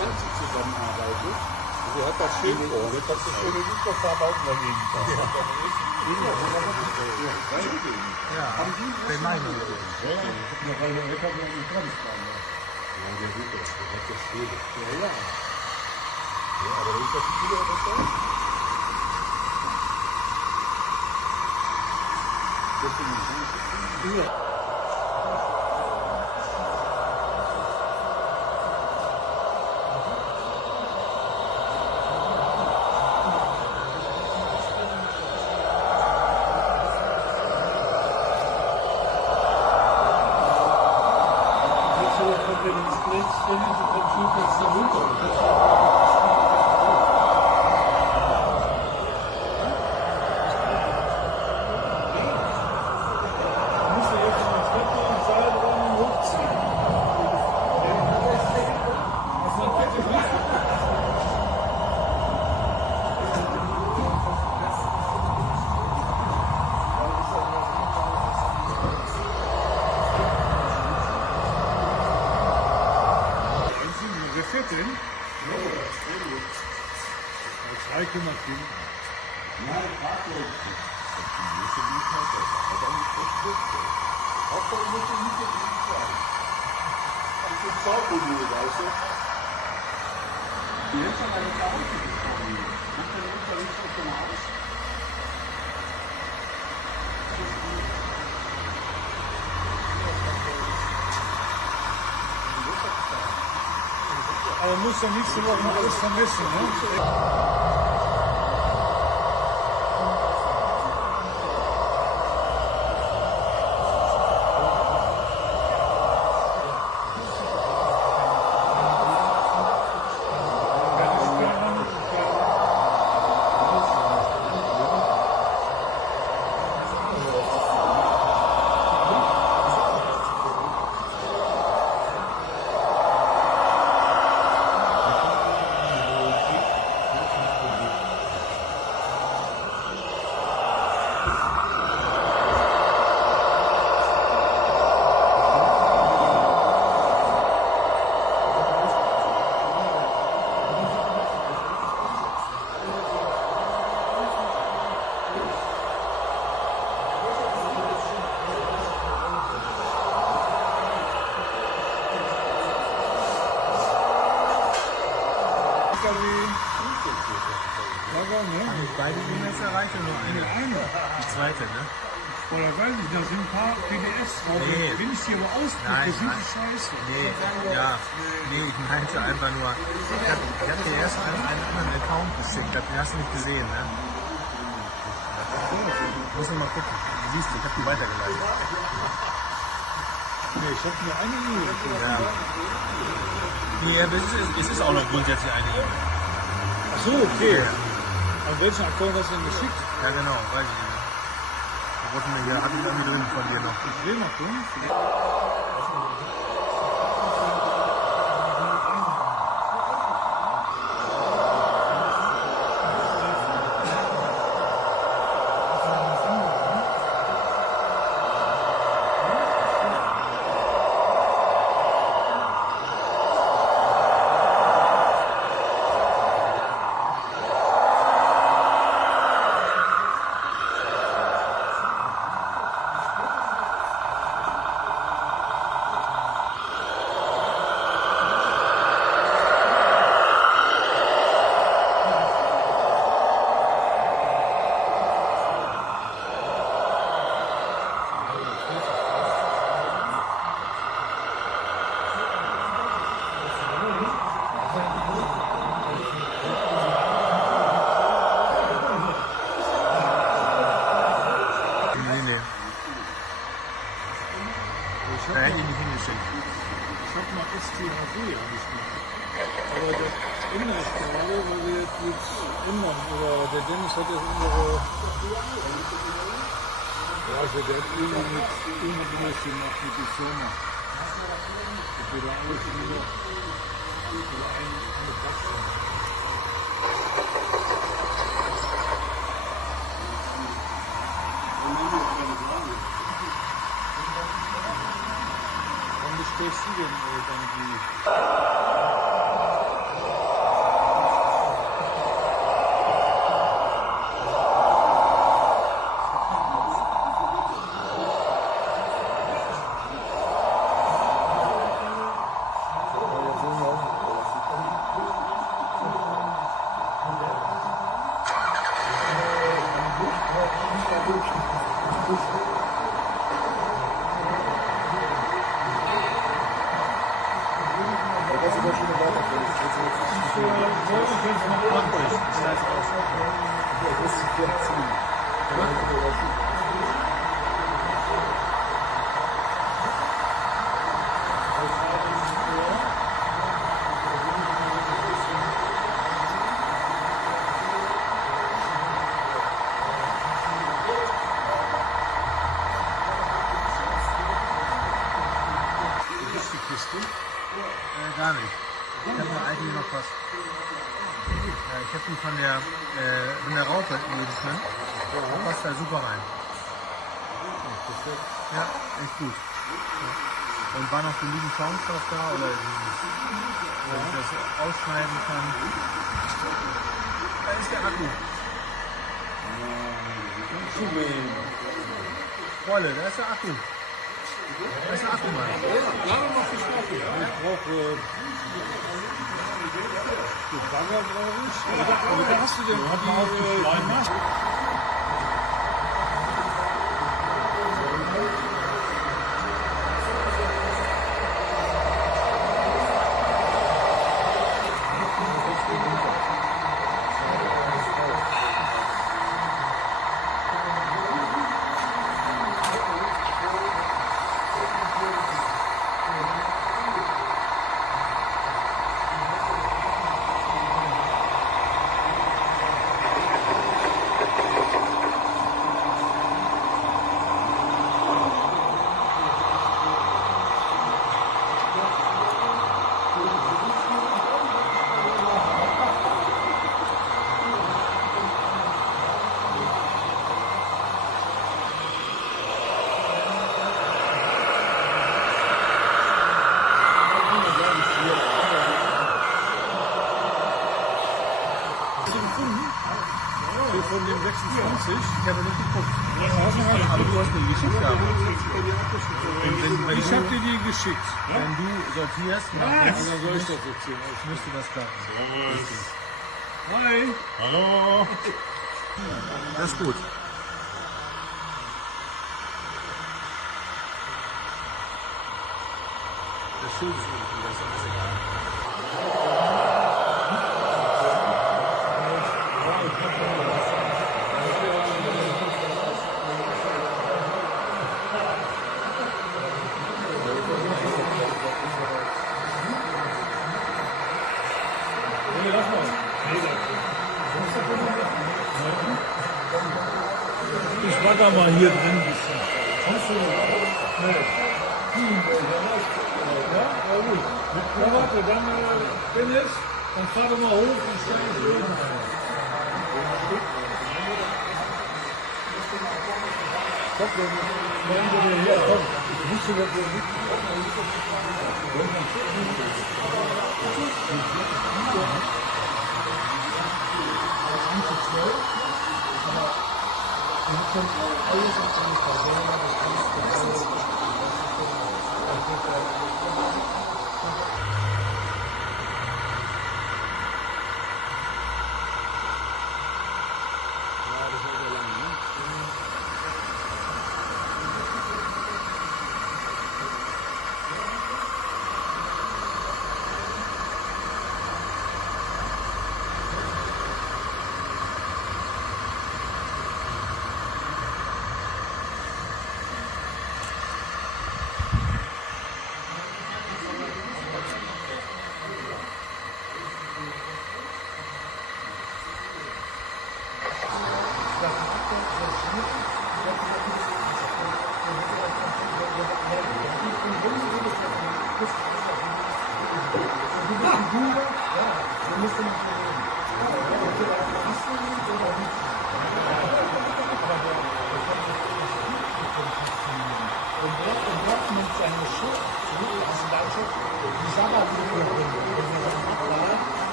Ganze zusammenarbeitet. Sie hat das Schild vor. Jetzt hat sie schöne Superfarbauten dagegen. Ja, bei meinen. Ja, weil der Wetter ja nicht dran ist. Ja, der Wetter, der hat das Schild. Ja, ja. Ja, aber ist das nicht wieder was da? Ja. Aber muss ja nächste Woche noch alles vermessen, ne? Habe ich beide E-Mails erreicht oder nur eine? Die zweite, ne? Oder weiß ich, da sind ein paar PDFs drauf. Nee. Wenn ich die aber ausdrücke, sind die scheiße. Nee, ich meinte einfach nur, ich hab dir erst einen anderen Account geschickt, den hast du nicht gesehen, ne? Muss noch mal gucken. Du siehst, ich hab die weitergeleitet. Nee, ich habe nur eine E-Mail bekommen. Ja. Nee, aber es ist auch noch grundsätzlich eine E-Mail. Ach so, okay. An welchen Account hast du denn geschickt? Ja, genau, weiß ich nicht. Da wollten wir hier, hatte ich irgendwie drin von dir noch. Ich will mal gucken. Da hätte ich nicht hingeschickt. Ich habe mal STHW angeschrieben. Aber das ändere ich gerade, weil wir jetzt ändern. Oder der Dennis hat jetzt unsere. Ja, also der hat irgendwas gemacht mit der Firma. Dass wir da alles nur eine Plattform. Wann bestellst du denn dann die? Gar nicht. Ich habe noch eigentlich noch was. Ich habe die von der Raupe jedes Mal. Da passt da super rein. Ja, echt gut. Ja. Und war noch genügend Schaumstoff da, oder dass ich das ausschneiden kann. Da ist der Akku. Wolle, da ist der Akku. Da ist der Akku, Mann. Ja, noch viel Stärke. Ich brauche Bagger, brauche ich. Aber da hast du den die Maß. Von dem 26. Ich habe nicht geguckt. Aber du hast mir die geschickt. Ich habe dir die geschickt. Wenn du sortierst, Also soll ich das sortieren. müsste das klappen. Hi. Hallo! Das ist gut. Das Schild ist unten, das ist alles egal. Ich bagger mal hier drin ein bisschen. Ja, gut. Ja, warte, dann, Dennis, dann fahr doch mal hoch und steig oben ein. Komm, wenn du hier, komm. Ich wusste, dass du nicht.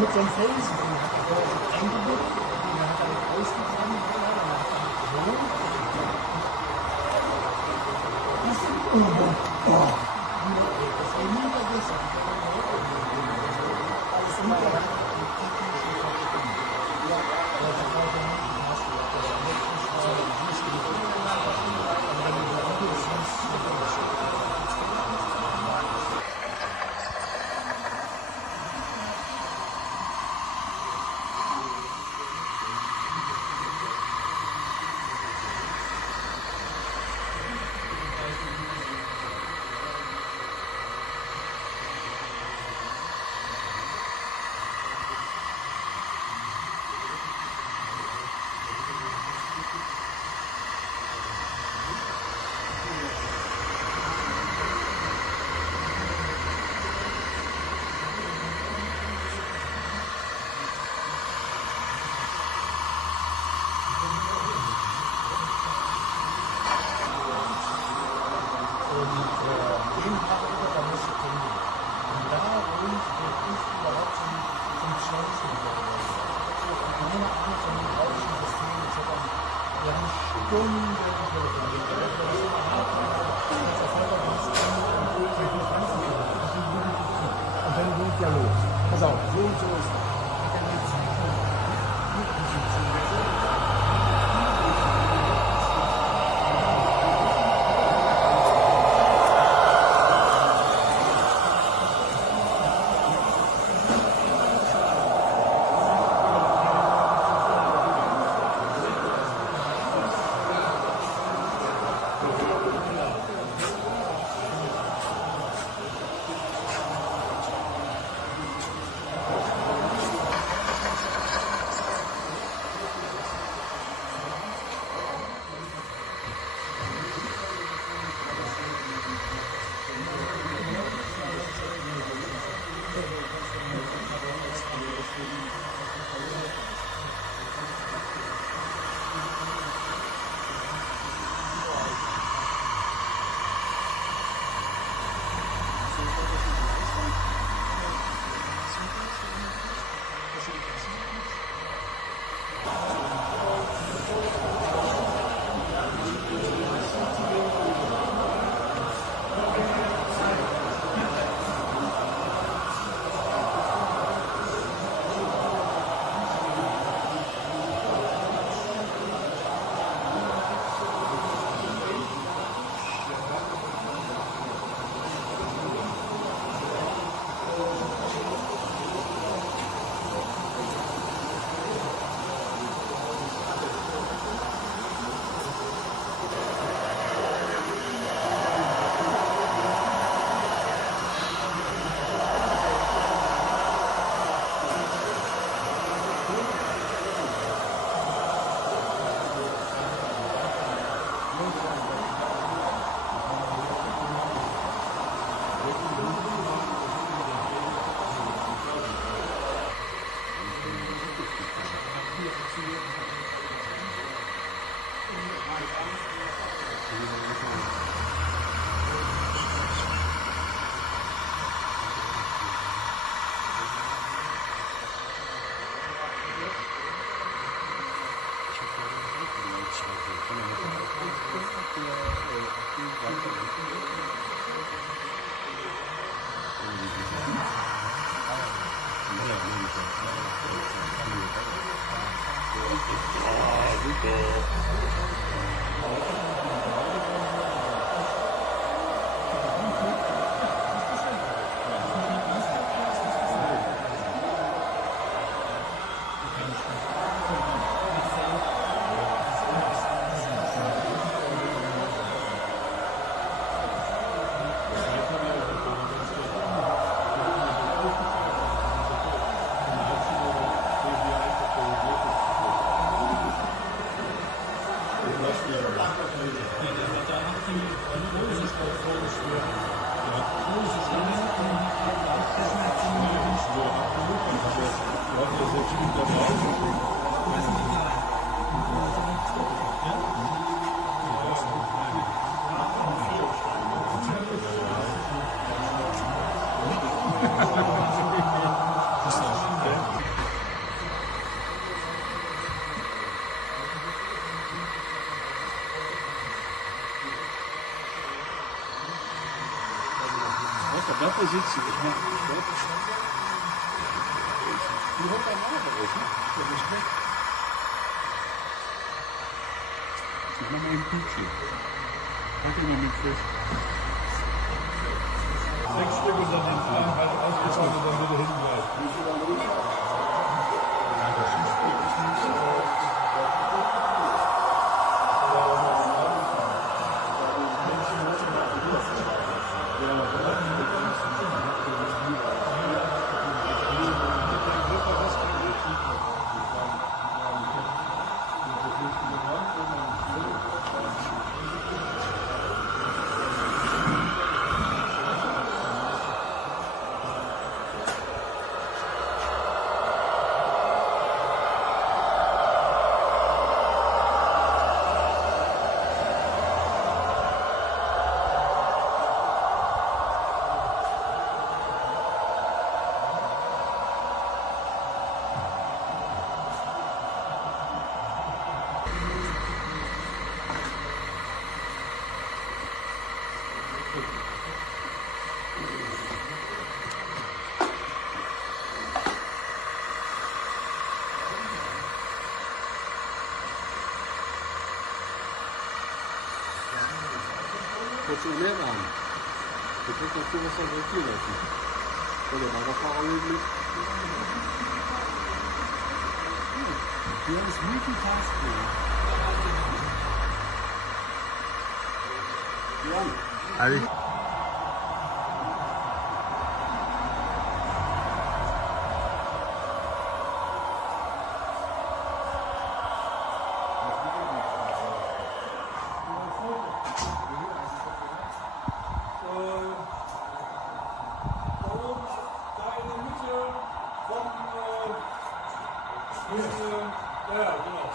Mit seinem Felsen eingebunden, und dann hat er ausgefangen, das war nie vergessen. Alles immer Und dann geht ja los. Pass auf, so und so ist das. Da Position. Die holt ein Auto, ist nicht weg. Ich mach mal einen Pizzi. Halt ihn mal mit fest. 6 Stück und dann den Fahren halt ausgezogen und dann wieder hinten bleibt. Wie viel dann runter? Koçun ne var mı? Koçun mesela bakıyorlar ki. Böyle baba falan öyle. There is multitasking. Ali. Ja, genau.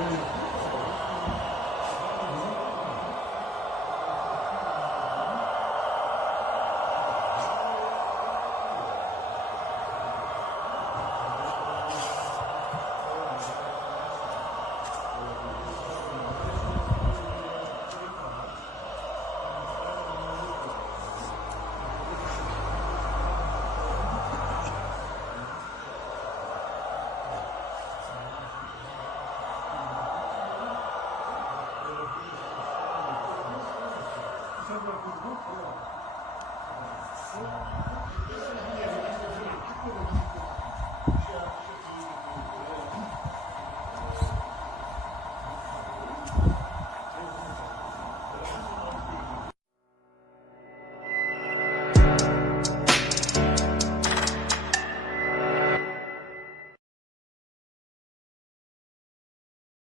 Thank you.